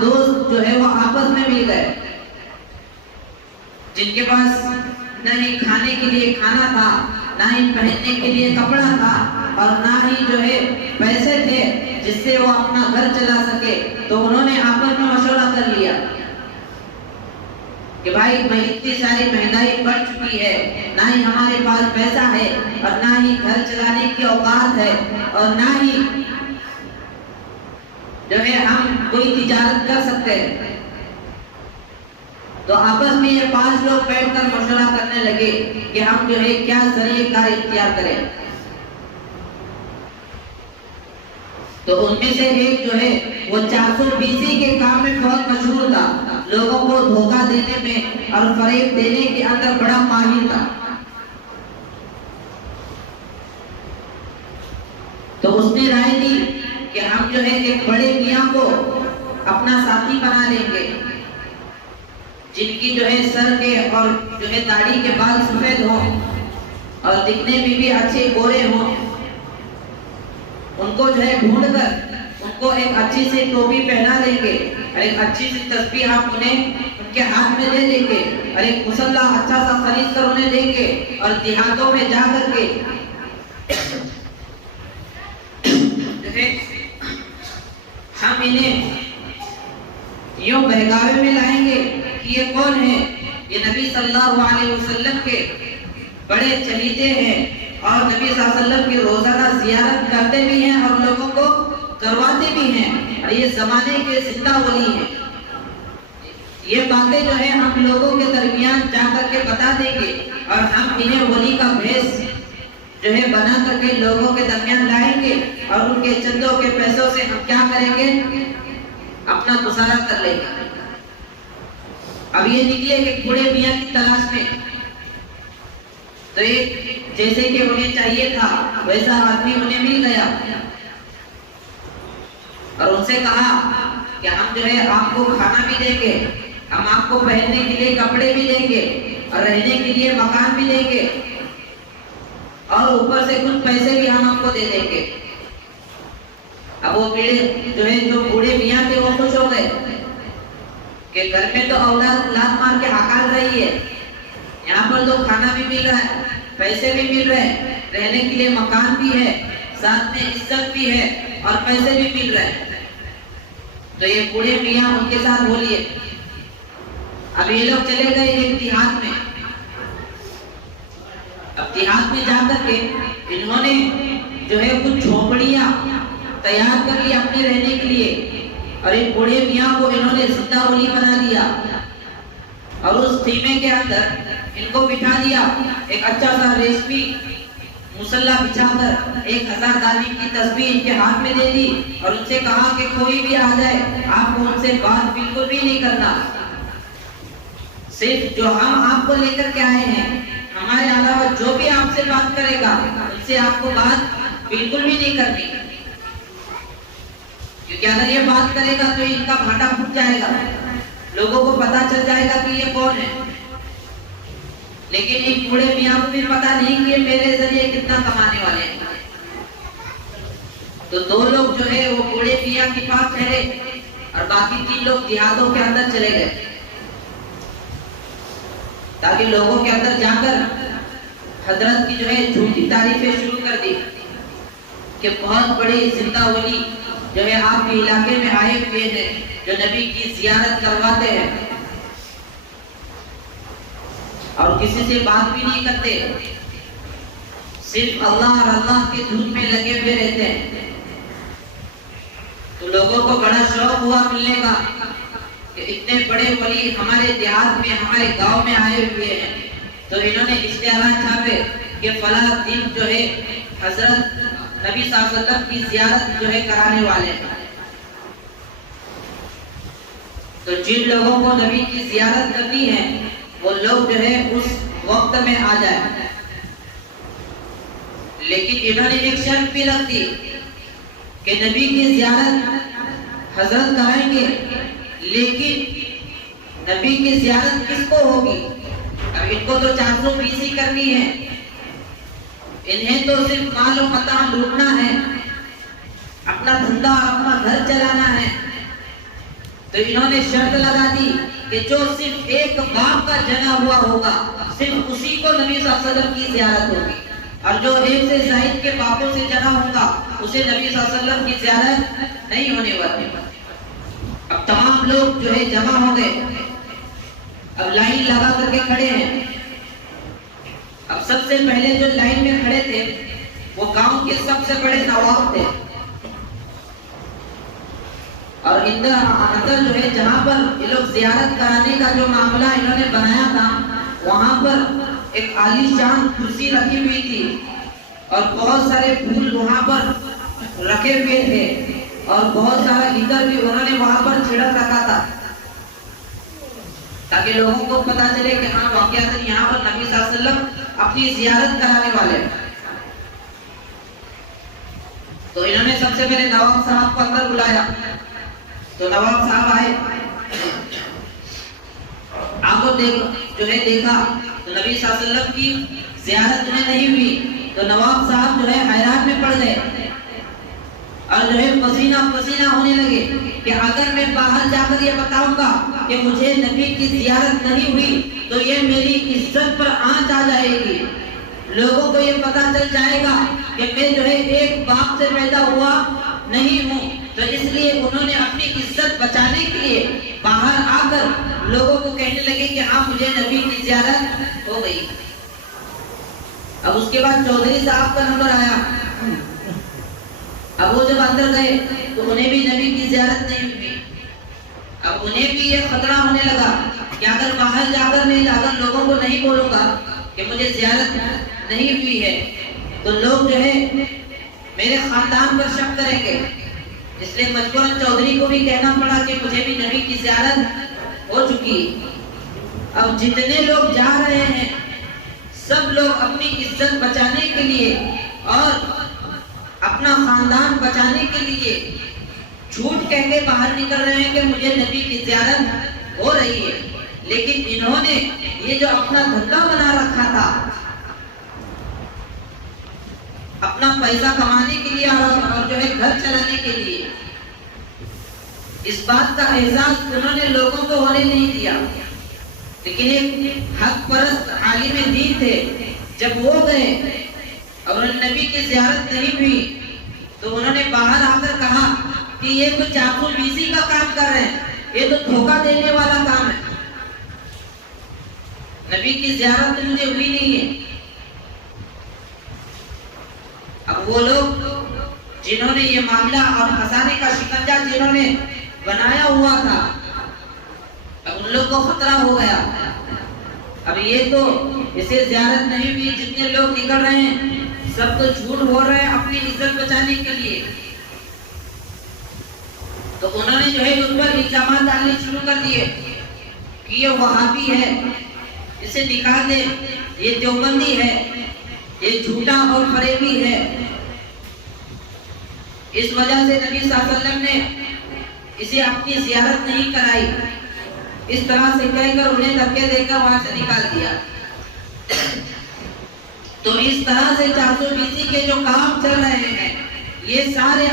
दोस्त जो है वो आपस में मिल गए, जिनके पास न ही खाने के लिए खाना था, ना ही पहनने के लिए कपड़ा था, और ना ही जो है पैसे थे जिससे वो अपना घर चला सके। तो उन्होंने आपस में मशवरा कर लिया कि भाई इतनी सारी महंगाई बढ़ चुकी है, ना ही हमारे पास पैसा है, और ना ही घर चलाने की औकात है, और ना ही जो है हम कोई तिजारत कर सकते हैं। तो आपस में ये 5 लोग बैठकर मशवरा करने लगे कि हम जो है क्या जरिए कार इख्तियार करें। तो उनमें से एक जो है वो 420 के काम में बहुत मशहूर था, लोगों को धोखा देने में और फरेब देने के अंदर बड़ा माहिर था। तो उसने राय दी कि हम जो है एक बड़े मियाँ को अपना साथी बना लेंगे, जिनकी जो है सर के और जो है दाढ़ी के बाल सफेद हों और दिखने में भी अच्छे गोरे हों। उनको जो है ढूंढकर उनको एक अच्छी सी टोपी पहना देंगे और एक अच्छी सी तस्बीह हम उन्हें उनके हाथ में दे देंगे और एक मुसल्ला अच्छा सा खरीद कर उन्हें देंगे और देहातों में जा करके हम इन्हें यूं बहकावे में लाएंगे कि ये कौन है, ये नबी सल्लल्लाहु अलैहि वसल्लम के बड़े चहीते हैं और नबी सल्लल्लाहु अलैहि वसल्लम की रोजाना जियारत करते भी हैं और लोगों को करवाते भी हैं, और ये जमाने के जिंदा वली हैं। ये बातें जो है हम लोगों के दरमियान जाकर के बता देंगे और हम इन्हें वली का भेष जो है बना करके लोगों के दरमियान लाएंगे और उनके चंदों के पैसों से हम क्या करेंगे, अपना गुजारा कर लेंगे। अब ये निकले एक बूढ़े मियाँ की तलाश में। तो एक जैसे कि उन्हें चाहिए था वैसा आदमी उन्हें मिल गया और उनसे कहा कि हम जो है आपको खाना भी देंगे, हम आपको पहनने के लिए कपड़े भी देंगे और रहने के लिए मकान भी देंगे और ऊपर से कुछ पैसे भी हम आपको दे देंगे। अब वो जो बूढ़े मियाँ थे वो खुश हो गए कि घर में तो औलाद लात मार के हकाल रही है, यहाँ पर तो खाना भी मिल रहा है, पैसे भी मिल रहे हैं, रहने के लिए मकान भी है, साथ में इज्जत भी है और पैसे भी मिल रहे हैं। तो ये बूढ़े मियाँ उनके साथ बोलिए। अब ये लोग चले गए एक देहात में। अब देहात में जाकर के इन्होंने जो है कुछ झोपड़ियाँ तैयार कर ली अपने रहने के लिए और एक बूढ़े मियाँ को इन्होंने जिंदा वली बना दिया और उस खीमे के अंदर इनको बिठा दिया, एक अच्छा सा रेशमी मुसल्ला बिछाकर 1000 दानी की तस्बीह इनके हाथ में दे दी और उनसे कहा कि कोई भी आ जाए आपको उनसे बात बिल्कुल भी नहीं करना, सिर्फ जो हम आपको लेकर के आए हैं हमारे अलावा जो भी आपसे बात करेगा उनसे आपको बात बिल्कुल भी नहीं करनी, क्योंकि अगर ये बात करेगा तो इनका भाटा फूट जाएगा, लोगों को पता चल जाएगा कि ये कौन है। लेकिन एक बूढ़े मियाँ को फिर पता नहीं कि ये मेरे जरिए कितना कमाने वाले हैं। तो 2 लोग जो है वो बूढ़े मियाँ के पास ठहरे और बाकी 3 लोग देहातों के अंदर चले गए ताकि लोगों के अंदर जाकर हजरत की जो है झूठी तारीफें शुरू कर दी कि बहुत बड़े जिंदा वली जो है आपके इलाके में आए हुए हैं जो नबी की जियारत करवाते हैं और किसी से बात भी नहीं करते, सिर्फ अल्लाह और अल्लाह के धुन में लगे हुए रहते हैं। तो लोगों को बड़ा शौक हुआ मिलने का कि इतने बड़े वली हमारे देहात में हमारे गांव में आए हुए हैं। तो इन्होंने इश्तिहार छापे कि फला दिन जो है हजरत नबी सल्लल्लाहु अलैहि वसल्लम की जियारत जो है कराने वाले हैं। तो जिन लोगों को नबी की जियारत करनी है वो लोग जो है उस वक्त में आ जाए। लेकिन इन्होंने एक शर्त भी रख दी कि नबी की जियारत हजरत कराएंगे, लेकिन नबी की जियारत किसको होगी? अब इनको तो 420 ही करनी है, इन्हें तो सिर्फ माल और मता लूटना है, अपना धंधा अपना घर चलाना है। तो इन्होंने शर्त लगा दी कि जो सिर्फ एक बाप का जना हुआ होगा सिर्फ उसी को नबी सल्लल्लाहु अलैहि वसल्लम की ज़ियारत होगी, और जो एक से ज़ायद के बापों से जना होगा उसे नबी सल्लल्लाहु अलैहि वसल्लम की ज़ियारत नहीं होने वाली। अब तमाम लोग जो है जमा हो गए, अब लाइन लगा करके खड़े हैं। अब सबसे पहले जो लाइन में खड़े थे वो गांव के सबसे बड़े नवाब थे, और अंदर जो है जहाँ पर ये लोग जियारत कराने का जो मामला इन्होंने बनाया था वहां पर एक आलीशान कुर्सी रखी हुई थी और बहुत सारे फूल वहां पर रखे हुए थे और बहुत सारा इधर भी उन्होंने वहां पर छिड़क रखा था ताकि लोगों को पता चले कि हाँ वाकई यहाँ पर नबी सल्लल्लाहु अलैहि वसल्लम अपनी जियारत कराने वाले। तो इन्होंने सबसे पहले नवाब साहब को अंदर बुलाया। तो नवाब साहब आए, आपको जो है देखा तो नबी सल्लल्लाहु अलैहि वसल्लम की ज़ियारत में नहीं हुई, तो नवाब साहब जो है हैरान में पड़ गए और जो है पसीना पसीना होने लगे कि अगर मैं बाहर जाकर ये बताऊंगा कि मुझे नबी की ज़ियारत नहीं हुई तो ये मेरी इज्जत पर आंच आ जाएगी, लोगों को ये पता चल जाएगा कि मैं जो है एक बाप से पैदा हुआ नहीं हूँ। तो इसलिए उन्होंने अपनी इज्जत बचाने के लिए बाहर आकर लोगों को कहने लगे कि हाँ मुझे नबी की ज़ियारत हो गई। अब उसके बाद चौधरी साहब का नंबर आया। अब वो जब अंदर गए तो उन्हें भी नबी की ज़ियारत नहीं हुई। अब उन्हें भी ये खतरा होने लगा कि अगर बाहर जाकर मैं अगर लोगों को नहीं बोलूंगा कि मुझे ज़ियारत नहीं हुई है तो लोग जो है मेरे खानदान पर शक करेंगे, इसलिए मजबूरन चौधरी को भी कहना पड़ा कि मुझे भी नबी की ज़ियारत हो चुकी। अब जितने लोग जा रहे हैं सब लोग अपनी इज्जत बचाने के लिए और अपना खानदान बचाने के लिए झूठ कह के बाहर निकल रहे हैं कि मुझे नबी की ज़ियारत हो रही है। लेकिन इन्होंने ये जो अपना धंधा बना रखा था अपना पैसा कमाने के लिए और जो है घर चलाने के लिए, इस बात का एहसास उन्होंने लोगों को होने नहीं दिया। लेकिन एक हक परस्त आलिम दीन थे, जब वो गए और नबी की ज़ियारत नहीं हुई तो उन्होंने बाहर आकर कहा कि ये तो चाकू-बीसी का काम कर रहे हैं, ये तो धोखा देने वाला काम है, नबी की ज़ियारत तो मुझे हुई नहीं है। अब वो लोग जिन्होंने ये मामला और फंसाने का शिकंजा जिन्होंने बनाया हुआ था, अब उन लोग को खतरा हो गया। अब ये तो इसे ज़ियारत नहीं हुई, जितने लोग निकल रहे हैं सब तो झूठ बोल रहे हैं अपनी इज्जत बचाने के लिए। तो उन्होंने जो है उन पर इल्जाम डालने शुरू कर दिए कि ये वहाबी है, इसे निकाल दे, ये देवबंदी है, ये झूठा और फरेबी है। इस वजह से नबी सल्लल्लाहु अलैहि वसल्लम ने इसे अपनी ज़ियारत नहीं कराई। इस तरह से कहकर उन्हें धक्के देकर वहां से निकाल दिया। तो इस तरह से 420 के जो काम चल रहे हैं ये सारे